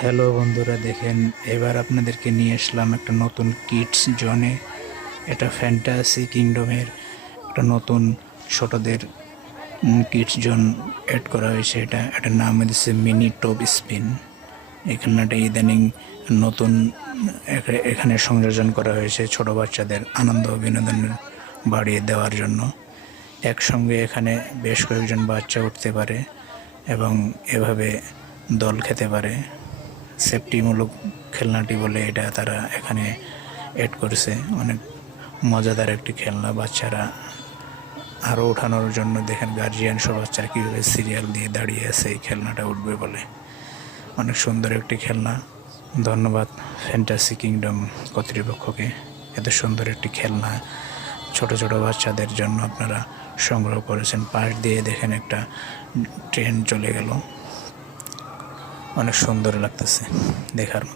Hello বন্ধুরা, দেখেন এবার আপনাদেরকে নিয়ে আসলাম একটা নতুন কিডস জোনে। এটা ফ্যান্টাসি কিংডমের একটা নতুন ছোটদের কিডস জোন অ্যাড করা হয়েছে। এটার নাম হচ্ছে মিনি টপ স্পিন। এই খেলনাটা ইদানিং নতুন এখানে সংযোজন করা হয়েছে ছোট বাচ্চাদের আনন্দ ও বিনোদন বাড়িয়ে দেওয়ার জন্য। একসঙ্গে এখানে বেশ কয়েকজন বাচ্চা উঠতে পারে এবং এভাবে দল খেতে পারে। সেফটিমূলক খেলনাটি বলে এটা তারা এখানে অ্যাড করেছে। অনেক মজাদার একটি খেলনা। বাচ্চারা আরও ওঠানোর জন্য দেখেন গার্জিয়ান সব বাচ্চারা কীভাবে সিরিয়াল দিয়ে দাঁড়িয়ে আছে এই খেলনাটা উঠবে বলে। অনেক সুন্দর একটি খেলনা। ধন্যবাদ ফ্যান্টাসি কিংডম কর্তৃপক্ষকে এত সুন্দর একটি খেলনা ছোট ছোট বাচ্চাদের জন্য আপনারা সংগ্রহ করেছেন। পাশ দিয়ে দেখেন একটা ট্রেন চলে গেল। অনেক সুন্দর লাগতেছে দেখার।